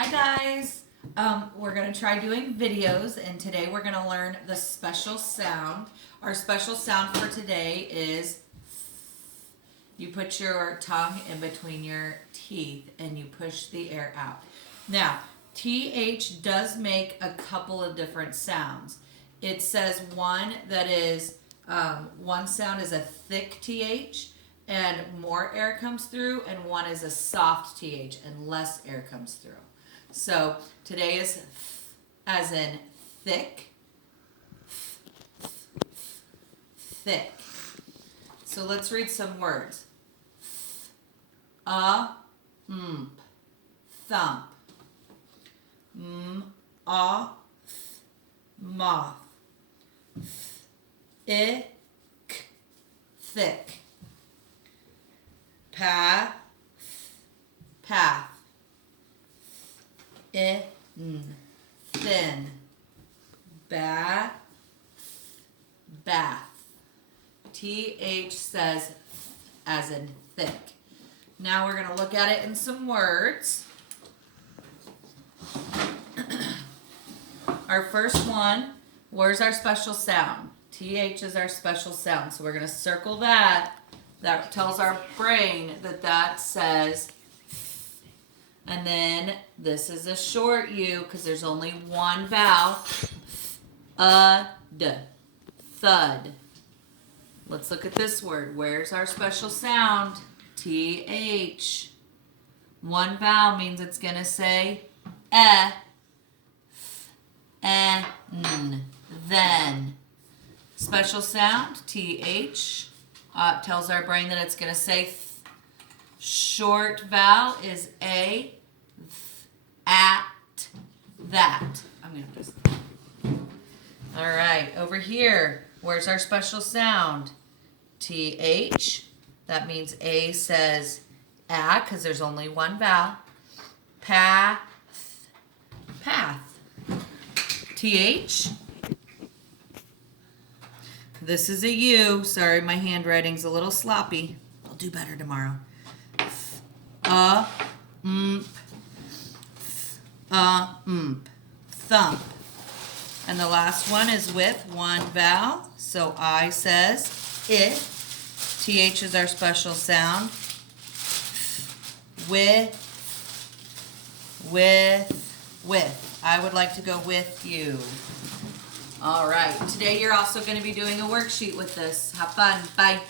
Hi guys! We're going to try doing videos, and today we're going to learn the special sound. Our special sound for today is you put your tongue in between your teeth and you push the air out. Now, TH does make a couple of different sounds. It says one that is, one sound is a thick TH and more air comes through, and one is a soft TH and less air comes through. So today is as in thick, thick. So let's read some words. Thump. Moth. Thick. Path. Thin. Bath. TH says as in thick. Now we're going to look at it in some words. Our first one, where's our special sound? TH is our special sound. So we're going to circle that. That tells our brain that that says. And then this is a short U because there's only one vowel. Thud. Let's look at this word. Where's our special sound? TH. One vowel means it's going to say n. Then. Special sound, TH, tells our brain that it's going to say th. Short vowel is a, at, that. I'm going to just. All right, over here, where's our special sound? TH. That means A says a because there's only one vowel. Path. TH. This is a U. Sorry, my handwriting's a little sloppy. I'll do better tomorrow. Thump. And the last one is with one vowel. So I says it. TH is our special sound. With. I would like to go with you. All right. Today you're also going to be doing a worksheet with this. Have fun. Bye.